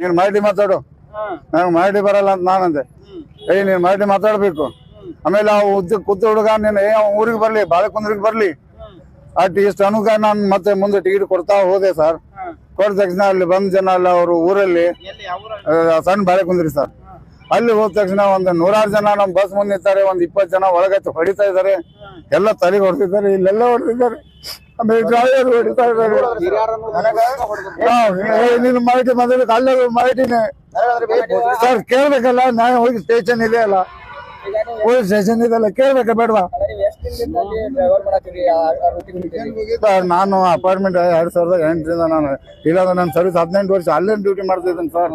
ನೀನ್ ಮಾಡಿ ಮಾತಾಡು. ನಂಗೆ ಮಾಡಿ ಬರಲ್ಲ ಅಂತ ನಾನಂದೆ. ಏಯ್ ನೀನ್ ಮಾಡಿ ಮಾತಾಡ್ಬೇಕು. ಆಮೇಲೆ ಆ ಉದ್ದ ಕುದ್ದ ಹುಡುಗ ನೀನ್ ಏ ಅವ ಊರಿಗೆ ಬರ್ಲಿ ಬಾಳೆಕುಂದ್ರಿಗೆ ಬರ್ಲಿ. ಅಟ್ ಇಷ್ಟು ಅನುಗ ನಾನು ಮತ್ತೆ ಮುಂದೆ ಟಿಕೆಟ್ ಕೊಡ್ತಾ ಹೋದೆ ಸರ್. ಕೊಟ್ಟ ತಕ್ಷಣ ಅಲ್ಲಿ ಬಂದ ಜನ ಅಲ್ಲ ಅವರು ಊರಲ್ಲಿ ಸಣ್ಣ ಬಾಳೆಕುಂದ್ರಿ ಸರ್. ಅಲ್ಲಿ ಹೋದ ತಕ್ಷಣ ಒಂದು ನೂರಾರು ಜನ ನಮ್ಮ ಬಸ್ ಮುಂದೆ ನಿಂತಾರೆ ಒಂದ್ ಇಪ್ಪತ್ತು ಜನ ಒಳಗೆ ಹೊಡಿತಾ ಇದ್ದಾರೆ. ಎಲ್ಲ ತಲೆಗೆ ಹೊಡೆದಿದ್ದಾರೆ, ಇಲ್ಲೆಲ್ಲ ಹೊಡೆದಿದ್ದಾರೆ. ಆಮೇಲೆ ಡ್ರೈವರ್ ಹೊಡಿತಾ ಇದ್ದಾರೆ. ನೀನು ಮಾಹಿತಿ ಮೊದಲು ಅಲ್ಲೇ ಮಾಹಿತಿನೇ. ಸರ್, ಕೇಳ್ಬೇಕಲ್ಲ, ನಾನು ಹೋಗಿ ಸ್ಟೇಷನ್ ಇದೆ ಅಲ್ಲ. ಪೊಲೀಸ್ ಸ್ಟೇಷನ್ ಇದೆಲ್ಲ ಕೇಳ್ಬೇಕ ಬೇಡವಾ? ಸರ್, ನಾನು ಅಪಾರ್ಟ್ಮೆಂಟ್ ಎರಡ್ ಸಾವಿರದ ಎಂಟರಿಂದ ನಾನು ಇಲ್ಲಾಂದ್ರೆ ನನ್ನ ಸರ್ವಿಸ್ ಹದಿನೆಂಟು ವರ್ಷ ಅಲ್ಲೇ ಡ್ಯೂಟಿ ಮಾಡ್ತಿದ್ದೀನಿ ಸರ್.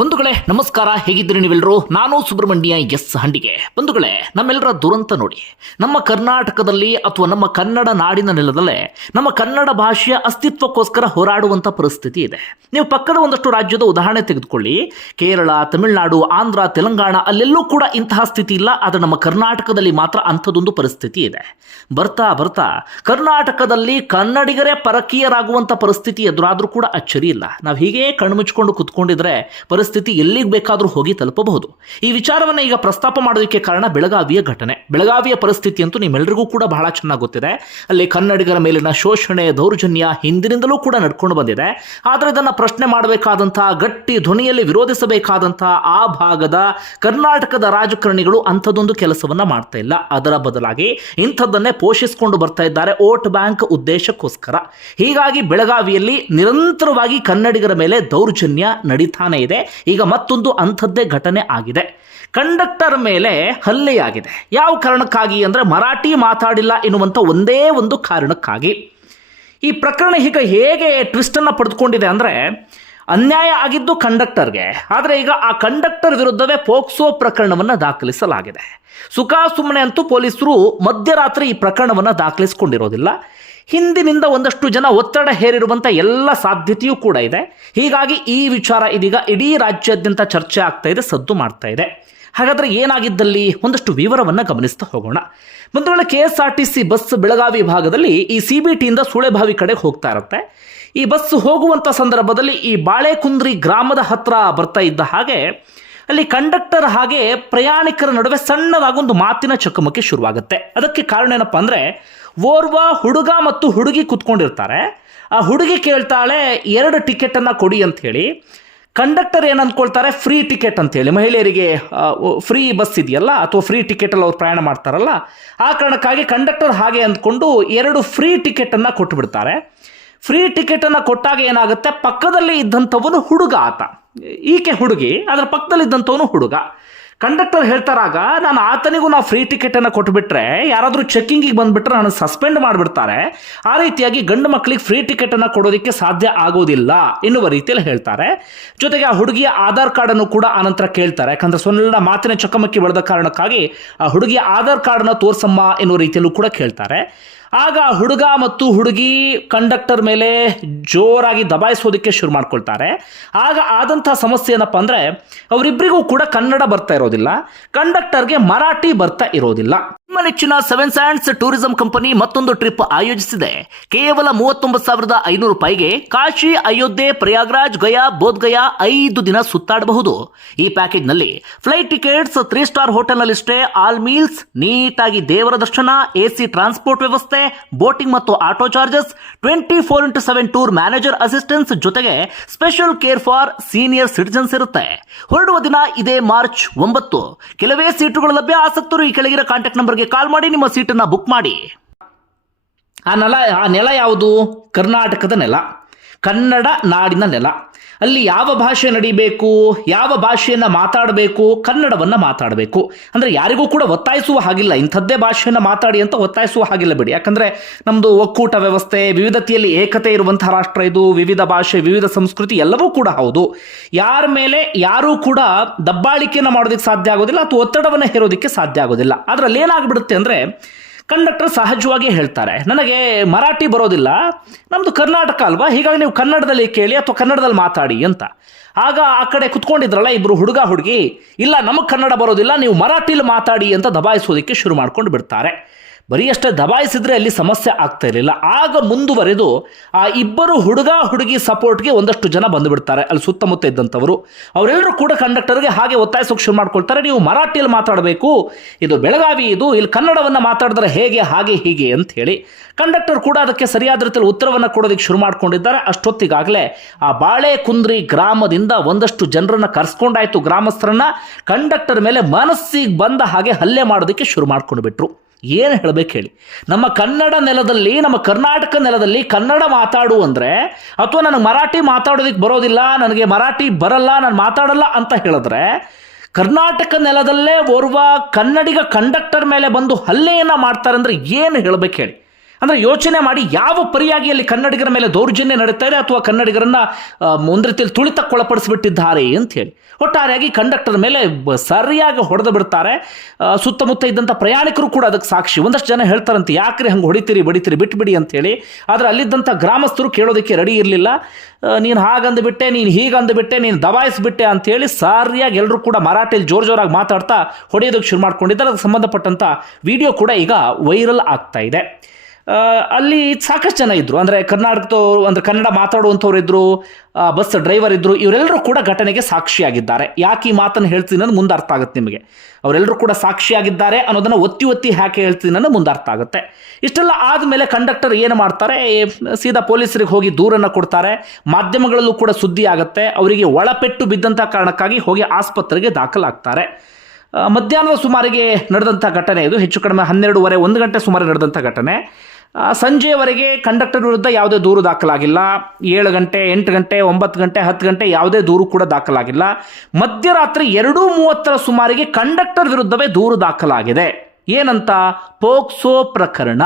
ಬಂಧುಗಳೇ, ನಮಸ್ಕಾರ. ಹೇಗಿದ್ದೀರಿ ನೀವೆಲ್ಲರೂ ನಾನು ಸುಬ್ರಹ್ಮಣ್ಯ ಎಸ್ ಹಂಡಿಗೆ. ಬಂಧುಗಳೇ, ನಮ್ಮೆಲ್ಲರ ದುರಂತ ನೋಡಿ. ನಮ್ಮ ಕರ್ನಾಟಕದಲ್ಲಿ ಅಥವಾ ನಮ್ಮ ಕನ್ನಡ ನಾಡಿನ ನೆಲದಲ್ಲೇ ನಮ್ಮ ಕನ್ನಡ ಭಾಷೆಯ ಅಸ್ತಿತ್ವಕ್ಕೋಸ್ಕರ ಹೋರಾಡುವಂಥ ಪರಿಸ್ಥಿತಿ ಇದೆ. ನೀವು ಪಕ್ಕದ ಒಂದಷ್ಟು ರಾಜ್ಯದ ಉದಾಹರಣೆ ತೆಗೆದುಕೊಳ್ಳಿ. ಕೇರಳ, ತಮಿಳುನಾಡು, ಆಂಧ್ರ, ತೆಲಂಗಾಣ, ಅಲ್ಲೆಲ್ಲೂ ಕೂಡ ಇಂತಹ ಸ್ಥಿತಿ ಇಲ್ಲ. ಆದರೆ ನಮ್ಮ ಕರ್ನಾಟಕದಲ್ಲಿ ಮಾತ್ರ ಅಂಥದ್ದೊಂದು ಪರಿಸ್ಥಿತಿ ಇದೆ. ಬರ್ತಾ ಬರ್ತಾ ಕರ್ನಾಟಕದಲ್ಲಿ ಕನ್ನಡಿಗರೇ ಪರಕೀಯರಾಗುವಂಥ ಪರಿಸ್ಥಿತಿ ಎದುರಾದರೂ ಕೂಡ ಅಚ್ಚರಿ ಇಲ್ಲ. ನಾವು ಹೀಗೆ ಕಣ್ಮುಚ್ಕೊಂಡು ಕುತ್ಕೊಂಡಿದ್ರೆ ಪರಿಸ್ಥಿತಿ ಎಲ್ಲಿಗೆ ಬೇಕಾದರೂ ಹೋಗಿ ತಲುಪಬಹುದು. ಈ ವಿಚಾರವನ್ನು ಈಗ ಪ್ರಸ್ತಾಪ ಮಾಡೋದಕ್ಕೆ ಕಾರಣ ಬೆಳಗಾವಿಯ ಘಟನೆ. ಬೆಳಗಾವಿಯ ಪರಿಸ್ಥಿತಿ ಅಂತೂ ನಿಮ್ಮೆಲ್ಲರಿಗೂ ಕೂಡ ಬಹಳ ಚೆನ್ನಾಗಿ ಗೊತ್ತಿದೆ. ಅಲ್ಲಿ ಕನ್ನಡಿಗರ ಮೇಲಿನ ಶೋಷಣೆ, ದೌರ್ಜನ್ಯ ಹಿಂದಿನಿಂದಲೂ ಕೂಡ ನಡ್ಕೊಂಡು ಬಂದಿದೆ. ಆದರೆ ಇದನ್ನು ಪ್ರಶ್ನೆ ಮಾಡಬೇಕಾದಂತಹ ಗಟ್ಟಿ ಧ್ವನಿಯಲ್ಲಿ ವಿರೋಧಿಸಬೇಕಾದಂತಹ ಆ ಭಾಗದ ಕರ್ನಾಟಕದ ರಾಜಕಾರಣಿಗಳು ಅಂಥದ್ದೊಂದು ಕೆಲಸವನ್ನ ಮಾಡ್ತಾ ಇಲ್ಲ. ಅದರ ಬದಲಾಗಿ ಇಂಥದ್ದನ್ನೇ ಪೋಷಿಸಿಕೊಂಡು ಬರ್ತಾ ಇದ್ದಾರೆ ವೋಟ್ ಬ್ಯಾಂಕ್ ಉದ್ದೇಶಕ್ಕೋಸ್ಕರ. ಹೀಗಾಗಿ ಬೆಳಗಾವಿಯಲ್ಲಿ ನಿರಂತರವಾಗಿ ಕನ್ನಡಿಗರ ಮೇಲೆ ದೌರ್ಜನ್ಯ ನಡೀತಾನೆ ಇದೆ. ಈಗ ಮತ್ತೊಂದು ಅಂಥದ್ದೇ ಘಟನೆ ಆಗಿದೆ. ಕಂಡಕ್ಟರ್ ಮೇಲೆ ಹಲ್ಲೆಯಾಗಿದೆ. ಯಾವ ಕಾರಣಕ್ಕಾಗಿ ಅಂದರೆ ಮರಾಠಿ ಮಾತಾಡಿಲ್ಲ ಎನ್ನುವಂಥ ಒಂದೇ ಒಂದು ಕಾರಣಕ್ಕಾಗಿ. ಈ ಪ್ರಕರಣ ಈಗ ಹೇಗೆ ಟ್ವಿಸ್ಟನ್ನು ಪಡೆದುಕೊಂಡಿದೆ ಅಂದರೆ ಅನ್ಯಾಯ ಆಗಿದ್ದು ಕಂಡಕ್ಟರ್ಗೆ. ಆದರೆ ಈಗ ಆ ಕಂಡಕ್ಟರ್ ವಿರುದ್ಧವೇ ಪೋಕ್ಸೋ ಪ್ರಕರಣವನ್ನು ದಾಖಲಿಸಲಾಗಿದೆ. ಸುಖಾ ಸುಮ್ಮನೆ ಅಂತೂ ಪೊಲೀಸರು ಮಧ್ಯರಾತ್ರಿ ಈ ಪ್ರಕರಣವನ್ನು ದಾಖಲಿಸಿಕೊಂಡಿರೋದಿಲ್ಲ. ಹಿಂದಿನಿಂದ ಒಂದಷ್ಟು ಜನ ಒತ್ತಡ ಹೇರಿರುವಂಥ ಎಲ್ಲ ಸಾಧ್ಯತೆಯೂ ಕೂಡ ಇದೆ. ಹೀಗಾಗಿ ಈ ವಿಚಾರ ಇದೀಗ ಇಡೀ ರಾಜ್ಯಾದ್ಯಂತ ಚರ್ಚೆ ಆಗ್ತಾ ಇದೆ, ಸದ್ದು ಮಾಡ್ತಾ ಇದೆ. ಹಾಗಾದರೆ ಏನಾಗಿದ್ದಲ್ಲಿ ಒಂದಷ್ಟು ವಿವರವನ್ನು ಗಮನಿಸ್ತಾ ಹೋಗೋಣ. ಬಂಧುಗಳ K S R T C bus Belagavi ಭಾಗದಲ್ಲಿ ಈ ಸಿ ಬಿ ಟಿಯಿಂದ ಸುಳೆಬಾವಿ ಕಡೆಗೆ ಹೋಗ್ತಾ ಇರುತ್ತೆ. ಈ ಬಸ್ ಹೋಗುವಂಥ ಸಂದರ್ಭದಲ್ಲಿ ಈ ಬಾಳೆಕುಂದ್ರಿ ಗ್ರಾಮದ ಹತ್ರ ಬರ್ತಾ ಇದ್ದ ಹಾಗೆ ಅಲ್ಲಿ ಕಂಡಕ್ಟರ್ ಹಾಗೆ ಪ್ರಯಾಣಿಕರ ನಡುವೆ ಸಣ್ಣದಾಗೊಂದು ಮಾತಿನ ಚಕಮಕಿ ಶುರುವಾಗುತ್ತೆ. ಅದಕ್ಕೆ ಕಾರಣ ಏನಪ್ಪ ಅಂದರೆ, ಓರ್ವ ಹುಡುಗ ಮತ್ತು ಹುಡುಗಿ ಕುತ್ಕೊಂಡಿರ್ತಾರೆ. ಆ ಹುಡುಗಿ ಕೇಳ್ತಾಳೆ, ಎರಡು ಟಿಕೆಟನ್ನು ಕೊಡಿ ಅಂತ ಹೇಳಿ. ಕಂಡಕ್ಟರ್ ಏನು ಅಂದ್ಕೊಳ್ತಾರೆ ಫ್ರೀ ಟಿಕೆಟ್ ಅಂತೇಳಿ ಮಹಿಳೆಯರಿಗೆ ಫ್ರೀ ಬಸ್ ಇದೆಯಲ್ಲ, ಅಥವಾ ಫ್ರೀ ಟಿಕೆಟಲ್ಲಿ ಅವ್ರು ಪ್ರಯಾಣ ಮಾಡ್ತಾರಲ್ಲ, ಆ ಕಾರಣಕ್ಕಾಗಿ ಕಂಡಕ್ಟರ್ ಹಾಗೆ ಅಂದ್ಕೊಂಡು ಎರಡು ಫ್ರೀ ಟಿಕೆಟನ್ನು ಕೊಟ್ಟುಬಿಡ್ತಾರೆ ಫ್ರೀ ಟಿಕೆಟನ್ನು ಕೊಟ್ಟಾಗ ಏನಾಗುತ್ತೆ? ಪಕ್ಕದಲ್ಲಿ ಇದ್ದಂಥವನು ಹುಡುಗ ಆತ. ಈಕೆ ಹುಡುಗಿ, ಅದರ ಪಕ್ಕದಲ್ಲಿ ಇದ್ದಂಥವನು ಹುಡುಗ. ಕಂಡಕ್ಟರ್ ಹೇಳ್ತಾರಾಗ, ನಾನು ಆತನಿಗೂ ನಾವು ಫ್ರೀ ಟಿಕೆಟನ್ನು ಕೊಟ್ಬಿಟ್ರೆ, ಯಾರಾದರೂ ಚೆಕ್ಕಿಂಗಿಗೆ ಬಂದುಬಿಟ್ರೆ ನಾನು ಸಸ್ಪೆಂಡ್ ಮಾಡಿಬಿಡ್ತಾರೆ. ಆ ರೀತಿಯಾಗಿ ಗಂಡು ಮಕ್ಕಳಿಗೆ ಫ್ರೀ ಟಿಕೆಟನ್ನು ಕೊಡೋದಕ್ಕೆ ಸಾಧ್ಯ ಆಗೋದಿಲ್ಲ. ಎನ್ನುವ ರೀತಿಯಲ್ಲಿ ಹೇಳ್ತಾರೆ. ಜೊತೆಗೆ ಆ ಹುಡುಗಿಯ ಆಧಾರ್ ಕಾರ್ಡನ್ನು ಕೂಡ ಆನಂತರ ಕೇಳ್ತಾರೆ. ಯಾಕಂದರೆ ಸೊನ್ನೆಲ್ಲ ಮಾತಿನ ಚಕಮಕಿ ಬೆಳೆದ ಕಾರಣಕ್ಕಾಗಿ ಆ ಹುಡುಗಿಯ ಆಧಾರ್ ಕಾರ್ಡನ್ನು ತೋರ್ಸಮ್ಮ ಎನ್ನುವ ರೀತಿಯಲ್ಲೂ ಕೂಡ ಕೇಳ್ತಾರೆ. ಆಗ ಹುಡುಗ ಮತ್ತು ಹುಡುಗಿ ಕಂಡಕ್ಟರ್ ಮೇಲೆ ಜೋರಾಗಿ ದಬಾಯಿಸೋದಕ್ಕೆ ಶುರು ಮಾಡ್ಕೊಳ್ತಾರೆ. ಆಗ ಆದಂತಹ ಸಮಸ್ಯೆ ಏನಪ್ಪ ಅಂದರೆ ಅವರಿಬ್ಬರಿಗೂ ಕೂಡ ಕನ್ನಡ ಬರ್ತಾ ಇರೋದಿಲ್ಲ. ಕಂಡಕ್ಟರ್ಗೆ ಮರಾಠಿ ಬರ್ತಾ ಇರೋದಿಲ್ಲ. ನಿಮ್ಮ ಸೆವೆನ್ ಸ್ಯಾಂಡ್ಸ್ ಟೂರಿಸಂ ಕಂಪನಿ ಮತ್ತೊಂದು ಟ್ರಿಪ್ ಆಯೋಜಿಸಿದೆ. ಕೇವಲ ಮೂವತ್ತೊಂಬತ್ತು ಸಾವಿರದ ಐನೂರು ರೂಪಾಯಿಗೆ ಕಾಶಿ, ಅಯೋಧ್ಯೆ, ಪ್ರಯಾಗ್ರಾಜ್, ಗಯಾ ಬೋಧ್ ಗಯಾ ಐದು ದಿನ ಸುತ್ತಾಡಬಹುದು. ಈ ಪ್ಯಾಕೇಜ್ನಲ್ಲಿ ಫ್ಲೈಟ್ ಟಿಕೆಟ್ಸ್ ತ್ರೀ ಸ್ಟಾರ್ ಹೋಟೆಲ್ನಲ್ಲಿಷ್ಟೇ ಆಲ್ ಮೀಲ್ಸ್ ನೀಟಾಗಿ ದೇವರ ದರ್ಶನ ಎಸಿ ಟ್ರಾನ್ಸ್ಪೋರ್ಟ್ ವ್ಯವಸ್ಥೆ ಬೋಟಿಂಗ್ ಮತ್ತು auto charges twenty four into seven tour manager assistance ಜೊತೆಗೆ special care for senior citizens ಇರುತ್ತೆ. ಹೊರಡುವ ದಿನ ಇದೇ ಮಾರ್ಚ್ ಒಂಬತ್ತು. ಕೆಲವೇ ಸೀಟುಗಳು ಲಭ್ಯ, ಆಸಕ್ತರು ಈ ಕೆಳಗಿನ ಕಾಂಟ್ಯಾಕ್ಟ್ ನಂಬರ್ಗೆ ಕಾಲ್ ಮಾಡಿ, ನಿಮ್ಮ ಸೀಟನ್ನು ಬುಕ್ ಮಾಡಿ. ಆ ನೆಲ ಆ ನೆಲ ಯಾವುದು? ಕರ್ನಾಟಕದ ನೆಲ. ಕನ್ನಡ ನಾಡಿನ ನೆಲ. ಅಲ್ಲಿ ಯಾವ ಭಾಷೆ ನಡಿಬೇಕು, ಯಾವ ಭಾಷೆಯನ್ನು ಮಾತಾಡಬೇಕು, ಕನ್ನಡವನ್ನು ಮಾತಾಡಬೇಕು. ಅಂದರೆ ಯಾರಿಗೂ ಕೂಡ ಒತ್ತಾಯಿಸುವ ಹಾಗಿಲ್ಲ, ಇಂಥದ್ದೇ ಭಾಷೆಯನ್ನು ಮಾತಾಡಿ ಅಂತ ಒತ್ತಾಯಿಸುವ ಹಾಗಿಲ್ಲ ಬಿಡಿ. ಯಾಕಂದರೆ ನಮ್ಮದು ಒಕ್ಕೂಟ ವ್ಯವಸ್ಥೆ, ವಿವಿಧತೆಯಲ್ಲಿ ಏಕತೆ ಇರುವಂಥ ರಾಷ್ಟ್ರ ಇದು, ವಿವಿಧ ಭಾಷೆ, ವಿವಿಧ ಸಂಸ್ಕೃತಿ ಎಲ್ಲವೂ ಕೂಡ ಹೌದು. ಯಾರ ಮೇಲೆ ಯಾರೂ ಕೂಡ ದಬ್ಬಾಳಿಕೆಯನ್ನು ಮಾಡೋದಕ್ಕೆ ಸಾಧ್ಯ ಆಗೋದಿಲ್ಲ ಅಥವಾ ಒತ್ತಡವನ್ನು ಹೇರೋದಕ್ಕೆ ಸಾಧ್ಯ ಆಗೋದಿಲ್ಲ. ಅದರಲ್ಲಿ ಏನಾಗ್ಬಿಡುತ್ತೆ ಅಂದರೆ ಕಂಡಕ್ಟರ್ ಸಹಜವಾಗಿ ಹೇಳ್ತಾರೆ, ನನಗೆ ಮರಾಠಿ ಬರೋದಿಲ್ಲ ನಮ್ಮದು ಕರ್ನಾಟಕ ಅಲ್ವಾ, ಹೀಗಾಗಿ ನೀವು ಕನ್ನಡದಲ್ಲಿ ಕೇಳಿ ಅಥವಾ ಕನ್ನಡದಲ್ಲಿ ಮಾತಾಡಿ ಅಂತ. ಆಗ ಆ ಕಡೆ ಕುತ್ಕೊಂಡಿದ್ರಲ್ಲ ಇಬ್ಬರು ಹುಡುಗ ಹುಡುಗಿ, ಇಲ್ಲ, ನಮಗೆ ಕನ್ನಡ ಬರೋದಿಲ್ಲ, ನೀವು ಮರಾಠಿಲಿ ಮಾತಾಡಿ ಅಂತ ದಬಾಯಿಸೋದಕ್ಕೆ ಶುರು ಮಾಡ್ಕೊಂಡು ಬಿಡ್ತಾರೆ. ಬರೀ ಅಷ್ಟೇ ದಬಾಯಿಸಿದ್ರೆ ಅಲ್ಲಿ ಸಮಸ್ಯೆ ಆಗ್ತಾ ಇರಲಿಲ್ಲ. ಆಗ ಮುಂದುವರೆದು ಆ ಇಬ್ಬರು ಹುಡುಗ ಹುಡುಗಿ ಸಪೋರ್ಟ್ಗೆ ಒಂದಷ್ಟು ಜನ ಬಂದುಬಿಡ್ತಾರೆ. ಅಲ್ಲಿ ಸುತ್ತಮುತ್ತ ಇದ್ದಂಥವರು. ಅವರೆಲ್ಲರೂ ಕೂಡ ಕಂಡಕ್ಟರ್ಗೆ ಹಾಗೆ ಒತ್ತಾಯಿಸೋಕೆ ಶುರು ಮಾಡ್ಕೊಳ್ತಾರೆ. ನೀವು ಮರಾಠಿಯಲ್ಲಿ ಮಾತಾಡಬೇಕು. ಇದು ಬೆಳಗಾವಿ ಇದು. ಇಲ್ಲಿ ಕನ್ನಡವನ್ನು ಮಾತಾಡಿದ್ರೆ ಹೇಗೆ, ಹಾಗೆ, ಹೀಗೆ ಅಂತ ಹೇಳಿ ಕಂಡಕ್ಟರ್ ಕೂಡ ಅದಕ್ಕೆ ಸರಿಯಾದ ರೀತಿಯಲ್ಲಿ ಉತ್ತರವನ್ನು ಕೊಡೋದಕ್ಕೆ ಶುರು ಮಾಡ್ಕೊಂಡಿದ್ದಾರೆ. ಅಷ್ಟೊತ್ತಿಗಾಗಲೇ ಆ ಬಾಳೆ ಕುಂದ್ರಿ ಗ್ರಾಮದಿಂದ ಒಂದಷ್ಟು ಜನರನ್ನು ಕರ್ಸ್ಕೊಂಡಾಯಿತು ಗ್ರಾಮಸ್ಥರನ್ನ. ಕಂಡಕ್ಟರ್ ಮೇಲೆ ಮನಸ್ಸಿಗೆ ಬಂದ ಹಾಗೆ ಹಲ್ಲೆ ಮಾಡೋದಕ್ಕೆ ಶುರು ಮಾಡ್ಕೊಂಡು ಬಿಟ್ರು ಏನು ಹೇಳಬೇಕು ಹೇಳಿ. ನಮ್ಮ ಕನ್ನಡ ನೆಲದಲ್ಲಿ, ನಮ್ಮ ಕರ್ನಾಟಕ ನೆಲದಲ್ಲಿ ಕನ್ನಡ ಮಾತಾಡು ಅಂದರೆ, ಅಥವಾ ನನಗೆ ಮರಾಠಿ ಮಾತಾಡೋದಕ್ಕೆ ಬರೋದಿಲ್ಲ, ನನಗೆ ಮರಾಠಿ ಬರಲ್ಲ, ನಾನು ಮಾತಾಡಲ್ಲ ಅಂತ ಹೇಳಿದ್ರೆ, ಕರ್ನಾಟಕ ನೆಲದಲ್ಲೇ ಓರ್ವ ಕನ್ನಡಿಗ ಕಂಡಕ್ಟರ್ ಮೇಲೆ ಬಂದು ಹಲ್ಲೆಯನ್ನು ಮಾಡ್ತಾರೆ ಅಂದರೆ ಏನು ಹೇಳಬೇಕು ಹೇಳಿ. ಅಂದರೆ ಯೋಚನೆ ಮಾಡಿ ಯಾವ ಪರಿಯಾಗಿ ಅಲ್ಲಿ ಕನ್ನಡಿಗರ ಮೇಲೆ ದೌರ್ಜನ್ಯ ನಡೀತಾ ಇದೆ ಅಥವಾ ಕನ್ನಡಿಗರನ್ನ ಆ, ಒಂದು ರೀತಿಯಲ್ಲಿ ತುಳಿತಕ್ಕೊಳಪಡಿಸಿಬಿಟ್ಟಿದ್ದಾರೆ ಅಂತ ಹೇಳಿ. ಒಟ್ಟಾರೆಯಾಗಿ ಕಂಡಕ್ಟರ್ ಮೇಲೆ ಸರಿಯಾಗಿ ಹೊಡೆದು ಬಿಡ್ತಾರೆ. ಸುತ್ತಮುತ್ತ ಇದ್ದಂಥ ಪ್ರಯಾಣಿಕರು ಕೂಡ ಅದಕ್ಕೆ ಸಾಕ್ಷಿ. ಒಂದಷ್ಟು ಜನ ಹೇಳ್ತಾರಂತೆ ಯಾಕ್ರಿ ಹಂಗೆ ಹೊಡಿತೀರಿ ಬಡಿತೀರಿ ಬಿಟ್ಬಿಡಿ ಅಂತ ಹೇಳಿ. ಆದರೆ ಅಲ್ಲಿದ್ದಂಥ ಗ್ರಾಮಸ್ಥರು ಕೇಳೋದಕ್ಕೆ ರೆಡಿ ಇರಲಿಲ್ಲ. ನೀನು ಹಾಗಂದುಬಿಟ್ಟೆ ನೀನು ಹೀಗಂದುಬಿಟ್ಟೆ ನೀನು ದಬಾಯಿಸಿಬಿಟ್ಟೆ ಅಂತೇಳಿ ಸರಿಯಾಗಿ ಎಲ್ಲರೂ ಕೂಡ ಮರಾಠಿಯಲ್ಲಿ ಜೋರು ಜೋರಾಗಿ ಮಾತಾಡ್ತಾ ಹೊಡೆಯೋದಕ್ಕೆ ಶುರು ಮಾಡ್ಕೊಂಡಿದ್ದಾರೆ. ಅದಕ್ಕೆ ಸಂಬಂಧಪಟ್ಟಂಥ ವಿಡಿಯೋ ಕೂಡ ಈಗ ವೈರಲ್ ಆಗ್ತಾ ಇದೆ. ಅಲ್ಲಿ ಸಾಕಷ್ಟು ಜನ ಇದ್ದರು ಅಂದರೆ ಕರ್ನಾಟಕದವರು, ಅಂದರೆ ಕನ್ನಡ ಮಾತಾಡುವಂಥವ್ರು ಇದ್ದರು ಬಸ್ ಡ್ರೈವರ್ ಇದ್ದರು ಇವರೆಲ್ಲರೂ ಕೂಡ ಘಟನೆಗೆ ಸಾಕ್ಷಿಯಾಗಿದ್ದಾರೆ. ಯಾಕೆ ಈ ಮಾತನ್ನು ಹೇಳ್ತೀನಿ ಅನ್ನೋದು ಮುಂದೆ ಅರ್ಥ ಆಗುತ್ತೆ ನಿಮಗೆ. ಅವರೆಲ್ಲರೂ ಕೂಡ ಸಾಕ್ಷಿಯಾಗಿದ್ದಾರೆ ಅನ್ನೋದನ್ನು ಒತ್ತಿ ಒತ್ತಿ ಯಾಕೆ ಹೇಳ್ತೀನಿ ಅನ್ನೋದು ಮುಂದೆ ಅರ್ಥ ಆಗುತ್ತೆ. ಇಷ್ಟೆಲ್ಲ ಆದಮೇಲೆ ಕಂಡಕ್ಟರ್ ಏನು ಮಾಡ್ತಾರೆ ಸೀದಾ ಪೊಲೀಸರಿಗೆ ಹೋಗಿ ದೂರನ್ನು ಕೊಡ್ತಾರೆ. ಮಾಧ್ಯಮಗಳಲ್ಲೂ ಕೂಡ ಸುದ್ದಿ ಆಗುತ್ತೆ. ಅವರಿಗೆ ಒಳಪೆಟ್ಟು ಬಿದ್ದಂಥ ಕಾರಣಕ್ಕಾಗಿ ಹೋಗಿ ಆಸ್ಪತ್ರೆಗೆ ದಾಖಲಾಗ್ತಾರೆ. ಮಧ್ಯಾಹ್ನದ ಸುಮಾರಿಗೆ ನಡೆದಂಥ ಘಟನೆ ಇದು. ಹೆಚ್ಚು ಕಡಿಮೆ ಹನ್ನೆರಡೂವರೆ, ಒಂದು ಗಂಟೆ ಸುಮಾರು ನಡೆದಂಥ ಘಟನೆ. ಆ, ಸಂಜೆಯವರೆಗೆ ಕಂಡಕ್ಟರ್ ವಿರುದ್ಧ ಯಾವುದೇ ದೂರು ದಾಖಲಾಗಿಲ್ಲ. ಏಳು ಗಂಟೆ ಎಂಟು ಗಂಟೆ ಒಂಬತ್ತು ಗಂಟೆ ಹತ್ತು ಗಂಟೆ ಯಾವುದೇ ದೂರು ಕೂಡ ದಾಖಲಾಗಿಲ್ಲ. ಮಧ್ಯರಾತ್ರಿ ಎರಡು ಮೂವತ್ತರ ಸುಮಾರಿಗೆ ಕಂಡಕ್ಟರ್ ವಿರುದ್ಧವೇ ದೂರು ದಾಖಲಾಗಿದೆ. ಏನಂತ? ಪೋಕ್ಸೋ ಪ್ರಕರಣ.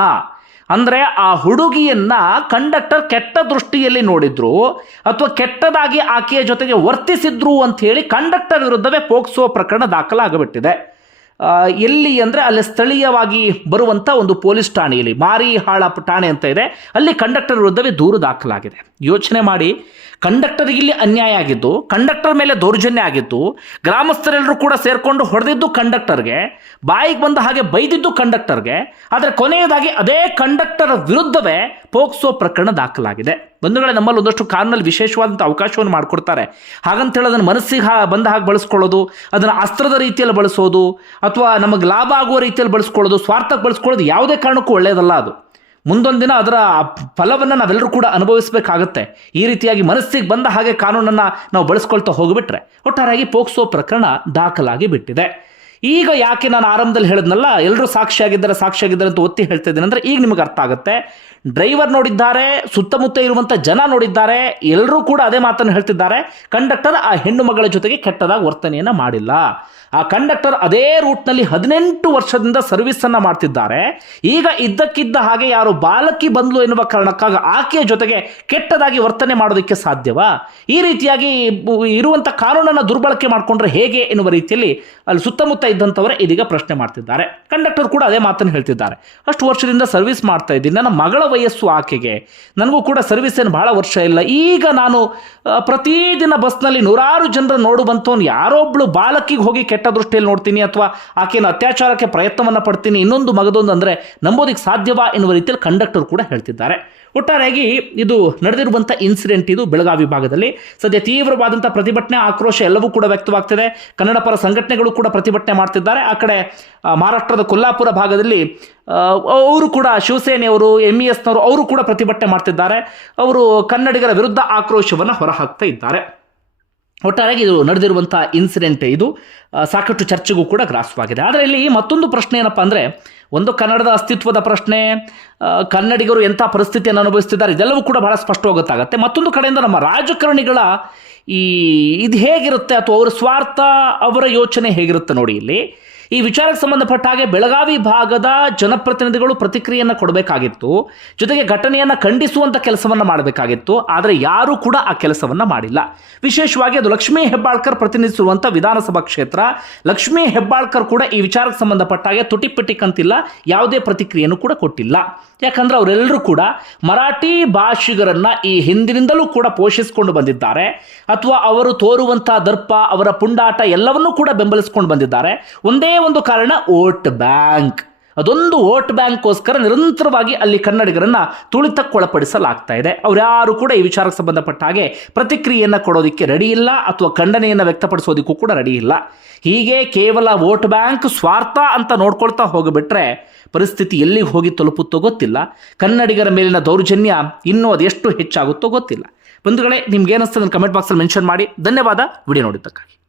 ಅಂದರೆ ಆ ಹುಡುಗಿಯನ್ನ ಕಂಡಕ್ಟರ್ ಕೆಟ್ಟ ದೃಷ್ಟಿಯಲ್ಲಿ ನೋಡಿದ್ರು ಅಥವಾ ಕೆಟ್ಟದಾಗಿ ಆಕೆಯ ಜೊತೆಗೆ ವರ್ತಿಸಿದ್ರು ಅಂತ ಹೇಳಿ ಕಂಡಕ್ಟರ್ ವಿರುದ್ಧವೇ ಪೋಕ್ಸೋ ಪ್ರಕರಣ ದಾಖಲಾಗಬಿಟ್ಟಿದೆ. ಎಲ್ಲಿ ಅಂದರೆ ಅಲ್ಲಿ ಸ್ಥಳೀಯವಾಗಿ ಬರುವಂಥ ಒಂದು ಪೊಲೀಸ್ ಠಾಣೆಯಲ್ಲಿ ಮಾರಿಹಾಳ ಠಾಣೆ ಅಂತ ಇದೆ. ಅಲ್ಲಿ ಕಂಡಕ್ಟರ್ ವಿರುದ್ಧವೇ ದೂರು ದಾಖಲಾಗಿದೆ. ಯೋಚನೆ ಮಾಡಿ ಕಂಡಕ್ಟರ್ಗೆ ಇಲ್ಲಿ ಅನ್ಯಾಯ ಆಗಿದ್ದು, ಕಂಡಕ್ಟರ್ ಮೇಲೆ ದೌರ್ಜನ್ಯ ಆಗಿತ್ತು ಗ್ರಾಮಸ್ಥರೆಲ್ಲರೂ ಕೂಡ ಸೇರಿಕೊಂಡು ಹೊಡೆದಿದ್ದು ಕಂಡಕ್ಟರ್ಗೆ, ಬಾಯಿಗೆ ಬಂದ ಹಾಗೆ ಬೈದಿದ್ದು ಕಂಡಕ್ಟರ್ಗೆ, ಆದರೆ ಕೊನೆಯದಾಗಿ ಅದೇ ಕಂಡಕ್ಟರ್ ವಿರುದ್ಧವೇ ಪೋಕ್ಸೋ ಪ್ರಕರಣ ದಾಖಲಾಗಿದೆ. ಬಂಧುಗಳೇ, ನಮ್ಮಲ್ಲಿ ಒಂದಷ್ಟು ಕಾರಿನಲ್ಲಿ ವಿಶೇಷವಾದಂಥ ಅವಕಾಶವನ್ನು ಮಾಡಿಕೊಡ್ತಾರೆ. ಹಾಗಂತ ಹೇಳಿ ಅದನ್ನು ಮನಸ್ಸಿಗೆ ಬಂದ ಹಾಗೆ ಬಳಸ್ಕೊಳ್ಳೋದು, ಅದನ್ನು ಅಸ್ತ್ರದ ರೀತಿಯಲ್ಲಿ ಬಳಸೋದು, ಅಥವಾ ನಮಗೆ ಲಾಭ ಆಗುವ ರೀತಿಯಲ್ಲಿ ಬಳಸ್ಕೊಳ್ಳೋದು, ಸ್ವಾರ್ಥಕ್ಕೆ ಬಳಸ್ಕೊಳ್ಳೋದು ಯಾವುದೇ ಕಾರಣಕ್ಕೂ ಒಳ್ಳೆಯದಲ್ಲ ಅದು. ಮುಂದೊಂದು ದಿನ ಅದರ ಫಲವನ್ನು ನಾವೆಲ್ಲರೂ ಕೂಡ ಅನುಭವಿಸಬೇಕಾಗತ್ತೆ. ಈ ರೀತಿಯಾಗಿ ಮನಸ್ಸಿಗೆ ಬಂದ ಹಾಗೆ ಕಾನೂನನ್ನು ನಾವು ಬಳಸ್ಕೊಳ್ತಾ ಹೋಗಿಬಿಟ್ರೆ ಒಟ್ಟಾರೆಯಾಗಿ ಪೋಕ್ಸೋ ಪ್ರಕರಣ ದಾಖಲಾಗಿ ಬಿಟ್ಟಿದೆ. ಈಗ ಯಾಕೆ ನಾನು ಆರಂಭದಲ್ಲಿ ಹೇಳಿದ್ನಲ್ಲ ಎಲ್ಲರೂ ಸಾಕ್ಷಿಯಾಗಿದ್ದಾರೆ ಸಾಕ್ಷಿಯಾಗಿದ್ದಾರೆ ಅಂತ ಒತ್ತಿ ಹೇಳ್ತಾ ಅಂದರೆ ಈಗ ನಿಮಗೆ ಅರ್ಥ ಆಗುತ್ತೆ. ಡ್ರೈವರ್ ನೋಡಿದ್ದಾರೆ, ಸುತ್ತಮುತ್ತ ಇರುವಂಥ ಜನ ನೋಡಿದ್ದಾರೆ ಎಲ್ಲರೂ ಕೂಡ ಅದೇ ಮಾತನ್ನು ಹೇಳ್ತಿದ್ದಾರೆ. ಕಂಡಕ್ಟರ್ ಆ ಹೆಣ್ಣು ಮಗಳ ಜೊತೆಗೆ ಕೆಟ್ಟದಾಗಿ ವರ್ತನೆಯನ್ನು ಮಾಡಿಲ್ಲ. ಆ ಕಂಡಕ್ಟರ್ ಅದೇ ರೂಟ್ನಲ್ಲಿ ಹದಿನೆಂಟು ವರ್ಷದಿಂದ ಸರ್ವಿಸನ್ನು ಮಾಡ್ತಿದ್ದಾರೆ. ಈಗ ಇದ್ದಕ್ಕಿದ್ದ ಹಾಗೆ ಯಾರು ಬಾಲಕಿ ಬಂದ್ಲು ಎನ್ನುವ ಕಾರಣಕ್ಕಾಗಿ ಆಕೆಯ ಜೊತೆಗೆ ಕೆಟ್ಟದಾಗಿ ವರ್ತನೆ ಮಾಡೋದಕ್ಕೆ ಸಾಧ್ಯವಾ? ಈ ರೀತಿಯಾಗಿ ಇರುವಂಥ ಕಾನೂನನ್ನು ದುರ್ಬಳಕೆ ಮಾಡಿಕೊಂಡ್ರೆ ಹೇಗೆ ಎನ್ನುವ ರೀತಿಯಲ್ಲಿ ಅಲ್ಲಿ ಸುತ್ತಮುತ್ತ ಇದ್ದಂಥವರೇ ಇದೀಗ ಪ್ರಶ್ನೆ ಮಾಡ್ತಿದ್ದಾರೆ. ಕಂಡಕ್ಟರ್ ಕೂಡ ಅದೇ ಮಾತನ್ನು ಹೇಳ್ತಿದ್ದಾರೆ. ಅಷ್ಟು ವರ್ಷದಿಂದ ಸರ್ವಿಸ್ ಮಾಡ್ತಾ ಇದ್ದೀನಿ ನನ್ನ ಮಗಳ ವಯಸ್ಸು ಆಕೆಗೆ. ನನಗೂ ಕೂಡ ಸರ್ವಿಸ್ ಏನು ಬಹಳ ವರ್ಷ ಇಲ್ಲ. ಈಗ ನಾನು ಪ್ರತಿದಿನ ಬಸ್ನಲ್ಲಿ ನೂರಾರು ಜನರ ನೋಡು ಬಂತವನು ಯಾರೊಬ್ಳು ಬಾಲಕಿಗೆ ಹೋಗಿ ಕೆಟ್ಟ ದೃಷ್ಟಿಯಲ್ಲಿ ನೋಡ್ತೀನಿ ಅಥವಾ ಆಕೆಯನ್ನು ಅತ್ಯಾಚಾರಕ್ಕೆ ಪ್ರಯತ್ನವನ್ನು ಪಡ್ತೀನಿ, ಇನ್ನೊಂದು ಮಗದೊಂದು ಅಂದರೆ ನಂಬೋದಕ್ಕೆ ಸಾಧ್ಯವಾ ಎನ್ನುವ ರೀತಿಯಲ್ಲಿ ಕಂಡಕ್ಟರ್ ಕೂಡ ಹೇಳ್ತಿದ್ದಾರೆ. ಒಟ್ಟಾರೆಯಾಗಿ ಇದು ನಡೆದಿರುವಂಥ ಇನ್ಸಿಡೆಂಟ್ ಇದು ಬೆಳಗಾವಿ ಭಾಗದಲ್ಲಿ. ಸದ್ಯ ತೀವ್ರವಾದಂಥ ಪ್ರತಿಭಟನೆ, ಆಕ್ರೋಶ ಎಲ್ಲವೂ ಕೂಡ ವ್ಯಕ್ತವಾಗ್ತಿದೆ. ಕನ್ನಡ ಪರ ಸಂಘಟನೆಗಳು ಕೂಡ ಪ್ರತಿಭಟನೆ ಮಾಡ್ತಿದ್ದಾರೆ. ಆ ಕಡೆ ಮಹಾರಾಷ್ಟ್ರದ ಕೊಲ್ಲಾಪುರ ಭಾಗದಲ್ಲಿ ಅವರು ಕೂಡ ಶಿವಸೇನೆಯವರು ಎಂ ಇ ಎಸ್ನವರು ಅವರು ಕೂಡ ಪ್ರತಿಭಟನೆ ಮಾಡ್ತಿದ್ದಾರೆ. ಅವರು ಕನ್ನಡಿಗರ ವಿರುದ್ಧ ಆಕ್ರೋಶವನ್ನು ಹೊರಹಾಕ್ತಾ ಇದ್ದಾರೆ. ಒಟ್ಟಾರೆಯಾಗಿ ಇದು ನಡೆದಿರುವಂಥ ಇನ್ಸಿಡೆಂಟ್ ಇದು. ಸಾಕಷ್ಟು ಚರ್ಚೆಗೂ ಕೂಡ ಗ್ರಾಸವಾಗಿದೆ. ಆದರೆ ಇಲ್ಲಿ ಮತ್ತೊಂದು ಪ್ರಶ್ನೆ ಏನಪ್ಪ ಅಂದರೆ, ಒಂದು ಕನ್ನಡದ ಅಸ್ತಿತ್ವದ ಪ್ರಶ್ನೆ ಕನ್ನಡಿಗರು ಎಂಥ ಪರಿಸ್ಥಿತಿಯನ್ನು ಅನುಭವಿಸ್ತಿದ್ದಾರೆ, ಇದೆಲ್ಲವೂ ಕೂಡ ಬಹಳ ಸ್ಪಷ್ಟ ಗೊತ್ತಾಗುತ್ತೆ ಮತ್ತೊಂದು ಕಡೆಯಿಂದ ನಮ್ಮ ರಾಜಕಾರಣಿಗಳ ಈ, ಇದು ಹೇಗಿರುತ್ತೆ ಅಥವಾ ಅವರ ಸ್ವಾರ್ಥ, ಅವರ ಯೋಚನೆ ಹೇಗಿರುತ್ತೆ ನೋಡಿ ಇಲ್ಲಿ. ಈ ವಿಚಾರಕ್ಕೆ ಸಂಬಂಧಪಟ್ಟ ಹಾಗೆ ಬೆಳಗಾವಿ ಭಾಗದ ಜನಪ್ರತಿನಿಧಿಗಳು ಪ್ರತಿಕ್ರಿಯೆಯನ್ನು ಕೊಡಬೇಕಾಗಿತ್ತು. ಜೊತೆಗೆ ಘಟನೆಯನ್ನು ಖಂಡಿಸುವಂಥ ಕೆಲಸವನ್ನು ಮಾಡಬೇಕಾಗಿತ್ತು. ಆದರೆ ಯಾರೂ ಕೂಡ ಆ ಕೆಲಸವನ್ನು ಮಾಡಿಲ್ಲ. ವಿಶೇಷವಾಗಿ ಅದು ಲಕ್ಷ್ಮೀ ಹೆಬ್ಬಾಳ್ಕರ್ ಪ್ರತಿನಿಧಿಸುವಂಥ ವಿಧಾನಸಭಾ ಕ್ಷೇತ್ರ. ಲಕ್ಷ್ಮೀ ಹೆಬ್ಬಾಳ್ಕರ್ ಕೂಡ ಈ ವಿಚಾರಕ್ಕೆ ಸಂಬಂಧಪಟ್ಟ ಹಾಗೆ ತುಟಿಪಿಟಿ ಕಂತಿಲ್ಲ ಯಾವುದೇ ಪ್ರತಿಕ್ರಿಯೆಯನ್ನು ಕೂಡ ಕೊಟ್ಟಿಲ್ಲ. ಯಾಕಂದ್ರೆ ಅವರೆಲ್ಲರೂ ಕೂಡ ಮರಾಠಿ ಭಾಷಿಗರನ್ನು ಈ ಹಿಂದಿನಿಂದಲೂ ಕೂಡ ಪೋಷಿಸಿಕೊಂಡು ಬಂದಿದ್ದಾರೆ, ಅಥವಾ ಅವರು ತೋರುವಂಥ ದರ್ಪ, ಅವರ ಪುಂಡಾಟ ಎಲ್ಲವನ್ನೂ ಕೂಡ ಬೆಂಬಲಿಸ್ಕೊಂಡು ಬಂದಿದ್ದಾರೆ. ಒಂದೇ ಒಂದು ಕಾರಣ ವೋಟ್ ಬ್ಯಾಂಕ್. ಅದೊಂದು ವೋಟ್ ಬ್ಯಾಂಕ್ಗೋಸ್ಕರ ನಿರಂತರವಾಗಿ ಅಲ್ಲಿ ಕನ್ನಡಿಗರನ್ನು ತುಳಿತಕ್ಕೊಳಪಡಿಸಲಾಗ್ತಾ ಇದೆ. ಯಾರು ಕೂಡ ಈ ವಿಚಾರಕ್ಕೆ ಸಂಬಂಧಪಟ್ಟ ಹಾಗೆ ಪ್ರತಿಕ್ರಿಯೆಯನ್ನು ಕೊಡೋದಕ್ಕೆ ರೆಡಿ ಇಲ್ಲ ಅಥವಾ ಖಂಡನೆಯನ್ನು ವ್ಯಕ್ತಪಡಿಸೋದಕ್ಕೂ ಕೂಡ ರೆಡಿ ಇಲ್ಲ. ಹೀಗೆ ಕೇವಲ ವೋಟ್ ಬ್ಯಾಂಕ್ ಸ್ವಾರ್ಥ ಅಂತ ನೋಡ್ಕೊಳ್ತಾ ಹೋಗಿಬಿಟ್ರೆ ಪರಿಸ್ಥಿತಿ ಎಲ್ಲಿ ಹೋಗಿ ತಲುಪುತ್ತೋ ಗೊತ್ತಿಲ್ಲ. ಕನ್ನಡಿಗರ ಮೇಲಿನ ದೌರ್ಜನ್ಯ ಇನ್ನೂ ಅದೆಷ್ಟು ಹೆಚ್ಚಾಗುತ್ತೋ ಗೊತ್ತಿಲ್ಲ. ಬಂಧುಗಳೇ, ನಿಮ್ಗೆ ಏನಿಸ್ತದೆ ಕಮೆಂಟ್ ಬಾಕ್ಸಲ್ಲಿ ಮೆನ್ಷನ್ ಮಾಡಿ. ಧನ್ಯವಾದ. ವಿಡಿಯೋ ನೋಡಿದ್ದಕ್ಕಾಗಿ.